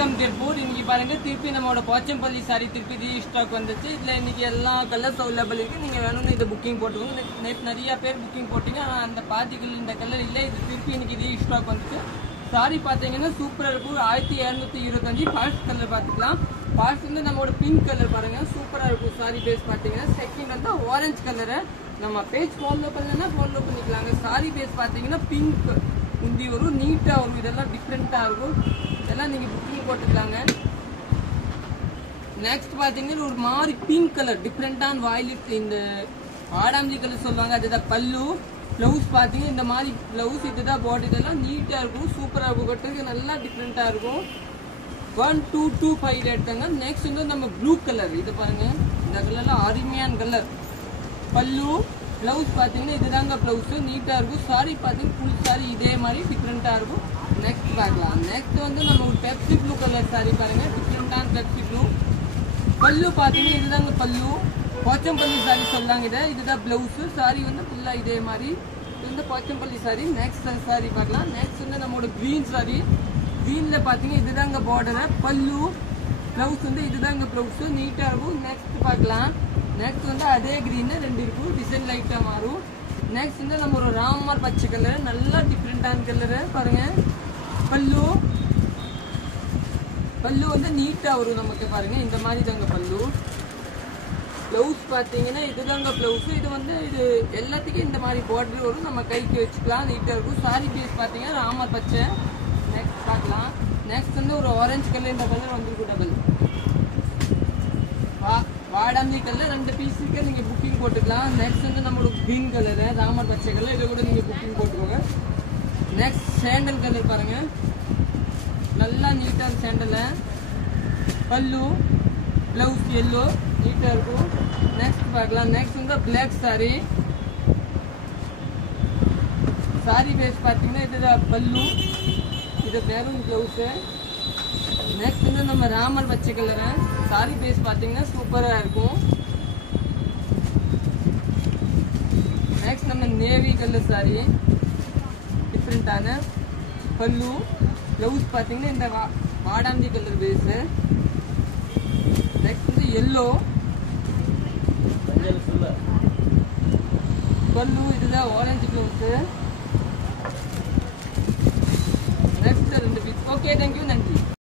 Welcome Tiruppur. இன்னைக்கு பாருங்க திருப்பி நம்மளோட போச்சம்பள்ளி சாரி திருப்பி ரீஸ்டாக் வந்துச்சு. இதுல இன்னைக்கு எல்லா கலர்ஸ் அவைலபிள் இருக்கு. நீங்க வேணும்னு இதை புக்கிங் போட்டுக்கோங்க. நேற்று நிறைய பேர் புக்கிங் போட்டீங்க. ஆனால் அந்த பார்ட்டிகள் இந்த கலர் இல்லை. இது திருப்பி இன்னைக்கு ரீஸ்டாக் வந்துச்சு. சாரி பார்த்தீங்கன்னா சூப்பராக இருக்கும். 1725 ஃபால்ஸ் கலர் பார்த்துக்கலாம். ஃபால்ஸ் வந்து நம்மளோட பிங்க் கலர் பாருங்க சூப்பராக இருக்கும். சாரி பேஸ் பார்த்தீங்கன்னா செகண்ட் வந்து ஆரஞ்சு கலரு. நம்ம பேஜ் ஃபாலோ பண்ணலன்னா ஃபாலோ பண்ணிக்கலாங்க. சாரி பேஸ் பார்த்தீங்கன்னா பிங்க் முந்தி வரும், நீட்டா வரும். இதெல்லாம் டிஃப்ரெண்டா இருக்கும். இதெல்லாம் நீங்க புக்கிங் போட்டுக்கலாங்க. நெக்ஸ்ட் பாத்தீங்கன்னா ஒரு மாதிரி பிங்க் கலர் டிஃப்ரெண்டான வயலட், இந்த ஆடாமலி கலர் சொல்லுவாங்க. அதுதான் பல்லு. பிளவுஸ் பாத்தீங்கன்னா இந்த மாதிரி பிளவுஸ், இதுதான் பாடி. இதெல்லாம் நீட்டா இருக்கும், சூப்பரா இருக்கும். கட்டுறதுக்கு நல்லா டிஃப்ரெண்டா இருக்கும். 1225 எடுத்தாங்க. நெக்ஸ்ட் வந்து நம்ம ப்ளூ கலர். இது பாருங்க, இந்த கலர்லாம் அருமையான கலர். பல்லு பிளவுஸ் பாத்தீங்கன்னா இதுதாங்க பிளவுஸ், நீட்டா இருக்கும். சாரி பாத்தீங்கன்னா ஃபுல் சாரி இதே மாதிரி டிஃப்ரெண்டா இருக்கும். நெக்ஸ்ட் பார்க்கலாம். நெக்ஸ்ட் வந்து நம்ம ஒரு பெப்சி ப்ளூ கலர் சாரி பாருங்க, டிஃப்ரெண்டான பெப்சி ப்ளூ. பல்லு பாத்தீங்கன்னா இதுதாங்க பல்லு. போச்சம்பள்ளி சாரி சொல்லாங்க. இதுதான் பிளவுஸ். சாரி வந்து ஃபுல்லா இதே மாதிரி. இது வந்து போச்சம்பள்ளி சாரி. நெக்ஸ்ட் சாரி பார்க்கலாம். நெக்ஸ்ட் வந்து நம்மளோட கிரீன் சாரி. கிரீன்ல பாத்தீங்கன்னா இதுதாங்க பார்டர். பல்லு பிளவுஸ் வந்து இதுதாங்க பிளவுஸ், நீட்டா இருக்கும். நெக்ஸ்ட் பார்க்கலாம். நெக்ஸ்ட் வந்து அதே கிரீன் ரெண்டு இருக்கும், டிசைன் லைட்டா மாறும். நெக்ஸ்ட் வந்து நம்ம ஒரு ராமர் பச்சை கலர், நல்லா டிஃப்ரெண்டான கலரு பாருங்க. பல்லு பல்லு வந்து நீட்டா வரும் நமக்கு பாருங்க. இந்த மாதிரி தாங்க பல்லு. பிளவுஸ் பாத்தீங்கன்னா இதுதாங்க பிளவுஸ். இது வந்து இது எல்லாத்துக்கும் இந்த மாதிரி பார்டர் வரும். நம்ம கைக்கு வச்சுக்கலாம், நீட்டா இருக்கும். சாரி பேஸ் பாத்தீங்கன்னா ராமர் பச்சை. நெக்ஸ்ட் பார்க்கலாம். நெக்ஸ்ட் வந்து ஒரு ஆரஞ்சு கலர். இந்த கலர் வந்து டபுள் வாடாமலி கலர். 2 பீஸுக்கு நீங்க புக்கிங் போட்டுக்கலாம். நெக்ஸ்ட் வந்து நம்மளோட கிரீன் கலர், ராமர் பச்சை கலர். இதை கூட நீங்க புக்கிங் போட்டுக்கோங்க. நெக்ஸ்ட் சாண்டல் கலர் பாருங்க, நல்லா நீட்டா சாண்டல். பல்லு பிளவுஸ் எல்லோ, நீட்டா இருக்கும். நெக்ஸ்ட் பார்க்கலாம். நெக்ஸ்ட் வந்து பிளாக் சாரி. சாரி பேஸ் பார்த்தீங்கன்னா இதுதான் பல்லு, இது மெரூன் பிளவுஸ். நெக்ஸ்ட் வந்து நம்ம ராமர் பச்சை கலர். சாரி பேஸ் பார்த்தீங்கன்னா சூப்பரா இருக்கும். நெக்ஸ்ட் நம்ம நேவி கலர் சாரி, டிஃப்ரெண்டான பல்லு. பிளவுஸ் பார்த்தீங்கன்னா இந்த வாடாமலி கலர் பேஸ். நெக்ஸ்ட் வந்து எல்லோ பல்லு, இதுதான் orange blouse. Next 2 piece. Okay, thank you, நன்றி.